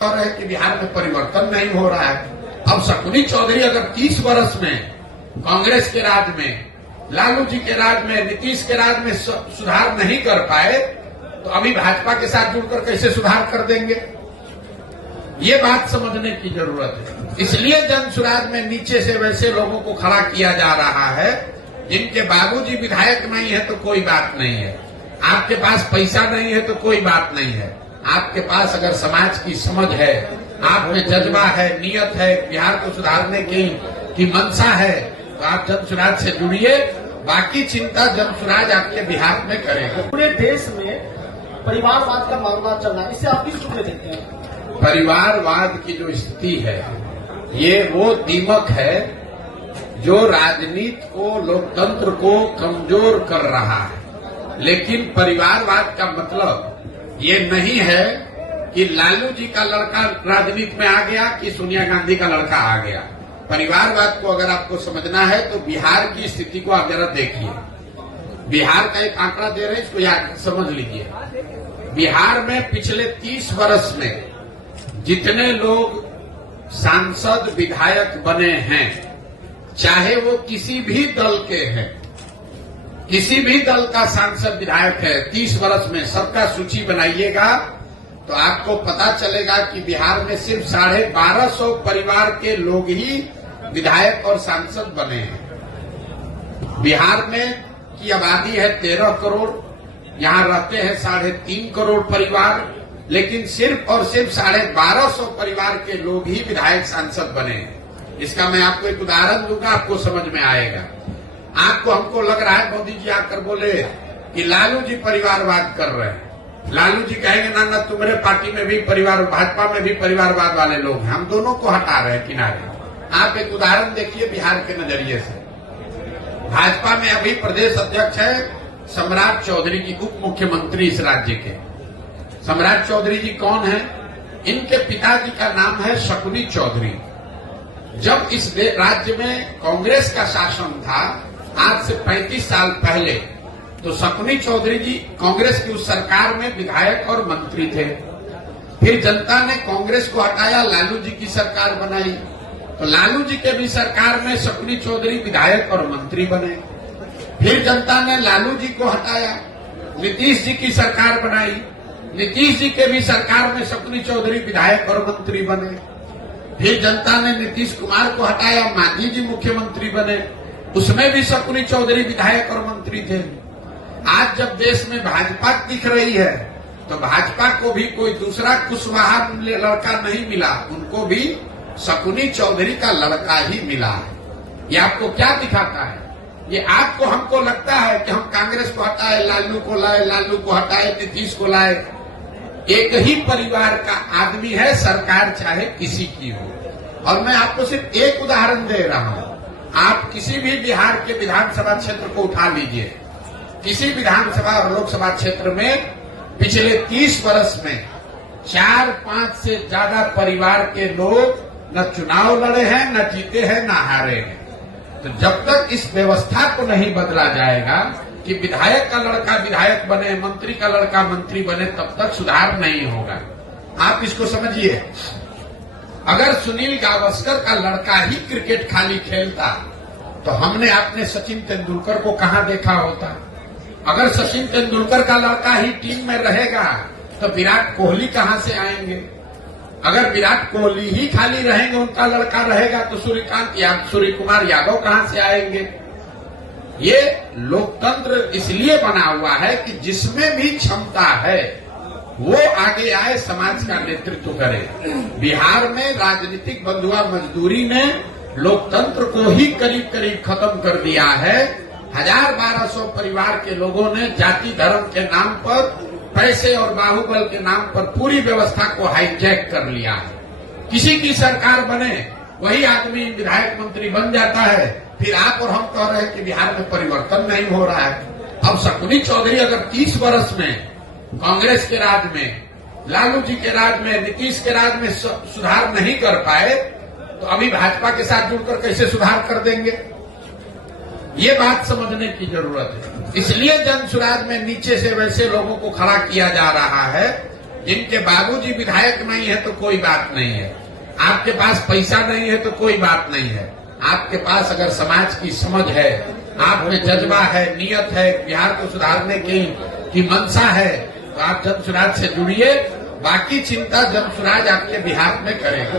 है कि बिहार में परिवर्तन नहीं हो रहा है। अब शकुनी चौधरी अगर 30 वर्ष में कांग्रेस के राज में, लालू जी के राज में, नीतीश के राज में सुधार नहीं कर पाए तो अभी भाजपा के साथ जुड़कर कैसे सुधार कर देंगे? ये बात समझने की जरूरत है। इसलिए जन सुराज में नीचे से वैसे लोगों को खड़ा किया जा रहा है जिनके बाबूजी विधायक नहीं है तो कोई बात नहीं है, आपके पास पैसा नहीं है तो कोई बात नहीं है, आपके पास अगर समाज की समझ है, आप में जज्बा है, नियत है, बिहार को सुधारने की मंशा है तो आप जन सुराज से जुड़िए। बाकी चिंता जन सुराज आपके बिहार में करेगा। पूरे देश में परिवारवाद का मामला चल रहा है, इससे आप किस रूप में देखते हैं? परिवारवाद की जो स्थिति है ये वो दीमक है जो राजनीति को, लोकतंत्र को कमजोर कर रहा है। लेकिन परिवारवाद का मतलब ये नहीं है कि लालू जी का लड़का राजनीति में आ गया कि सोनिया गांधी का लड़का आ गया। परिवारवाद को अगर आपको समझना है तो बिहार की स्थिति को आप जरा देखिए। बिहार का एक आंकड़ा दे रहे हैं, इसको याद समझ लीजिए। बिहार में पिछले 30 वर्ष में जितने लोग सांसद विधायक बने हैं, चाहे वो किसी भी दल के हैं, किसी भी दल का सांसद विधायक है, 30 वर्ष में सबका सूची बनाइएगा तो आपको पता चलेगा कि बिहार में सिर्फ 1250 परिवार के लोग ही विधायक और सांसद बने हैं। बिहार में की आबादी है 13 करोड़, यहाँ रहते हैं 3.5 करोड़ परिवार, लेकिन सिर्फ और सिर्फ 1250 परिवार के लोग ही विधायक सांसद बने हैं। इसका मैं आपको एक उदाहरण दूंगा, आपको समझ में आएगा। आपको हमको लग रहा है मोदी जी आकर बोले कि लालू जी परिवारवाद कर रहे हैं, लालू जी कहेंगे ना तुम्हारे पार्टी में भी परिवार, भाजपा में भी परिवारवाद वाले लोग हैं, हम दोनों को हटा रहे हैं किनारे। आप एक उदाहरण देखिए बिहार के नजरिए से। भाजपा में अभी प्रदेश अध्यक्ष है सम्राट चौधरी जी, उप मुख्यमंत्री इस राज्य के। सम्राट चौधरी जी कौन है? इनके पिताजी का नाम है शकुनी चौधरी। जब इस राज्य में कांग्रेस का शासन था आज से 35 साल पहले, तो शकुनी चौधरी जी कांग्रेस की उस सरकार में विधायक और मंत्री थे। फिर जनता ने कांग्रेस को हटाया, लालू जी की सरकार बनाई, तो लालू जी के भी सरकार में शकुनी चौधरी विधायक और मंत्री बने। फिर जनता ने लालू जी को हटाया, नीतीश जी की सरकार बनाई, नीतीश जी के भी सरकार में शकुनी चौधरी विधायक और मंत्री बने। फिर जनता ने नीतीश कुमार को हटाया, मांझी जी मुख्यमंत्री बने, उसमें भी शकुनी चौधरी विधायक और मंत्री थे। आज जब देश में भाजपा दिख रही है तो भाजपा को भी कोई दूसरा कुशवाहा लड़का नहीं मिला, उनको भी शकुनी चौधरी का लड़का ही मिला है। ये आपको क्या दिखाता है? ये आपको, हमको लगता है कि हम कांग्रेस को हटाए, लालू को लाए, लालू को हटाए, नीतीश को लाए। एक ही परिवार का आदमी है, सरकार चाहे किसी की हो। और मैं आपको सिर्फ एक उदाहरण दे रहा हूं। आप किसी भी बिहार के विधानसभा क्षेत्र को उठा लीजिए, किसी विधानसभा और लोकसभा क्षेत्र में पिछले 30 वर्ष में 4-5 से ज्यादा परिवार के लोग न चुनाव लड़े हैं, न जीते हैं, न हारे हैं। तो जब तक इस व्यवस्था को नहीं बदला जाएगा कि विधायक का लड़का विधायक बने, मंत्री का लड़का मंत्री बने, तब तक सुधार नहीं होगा। आप इसको समझिए। अगर सुनील गावस्कर का लड़का ही क्रिकेट खाली खेलता तो हमने अपने सचिन तेंदुलकर को कहां देखा होता? अगर सचिन तेंदुलकर का लड़का ही टीम में रहेगा तो विराट कोहली कहां से आएंगे? अगर विराट कोहली ही खाली रहेंगे, उनका लड़का रहेगा तो सूर्य कुमार यादव कहां से आएंगे? ये लोकतंत्र इसलिए बना हुआ है कि जिसमें भी क्षमता है वो आगे आए, समाज का नेतृत्व करे। बिहार में राजनीतिक बंधुआ मजदूरी ने लोकतंत्र को ही करीब करीब खत्म कर दिया है। 1250 परिवार के लोगों ने जाति धर्म के नाम पर, पैसे और बाहुबल के नाम पर पूरी व्यवस्था को हाईजैक कर लिया है। किसी की सरकार बने वही आदमी विधायक मंत्री बन जाता है। फिर आप और हम कह रहे हैं कि बिहार में परिवर्तन नहीं हो रहा है। अब शकुनी चौधरी अगर 30 वर्ष में कांग्रेस के राज में, लालू जी के राज में, नीतीश के राज में सुधार नहीं कर पाए तो अभी भाजपा के साथ जुड़कर कैसे सुधार कर देंगे? ये बात समझने की जरूरत है। इसलिए जन सुराज में नीचे से वैसे लोगों को खड़ा किया जा रहा है जिनके बाबूजी विधायक नहीं है तो कोई बात नहीं है, आपके पास पैसा नहीं है तो कोई बात नहीं है, आपके पास अगर समाज की समझ है, आप में जज्बा है, नियत है, बिहार को सुधारने की मंशा है, तो आप जन सुराज से जुड़िए। बाकी चिंता जन सुराज आपके बिहार में करेगा।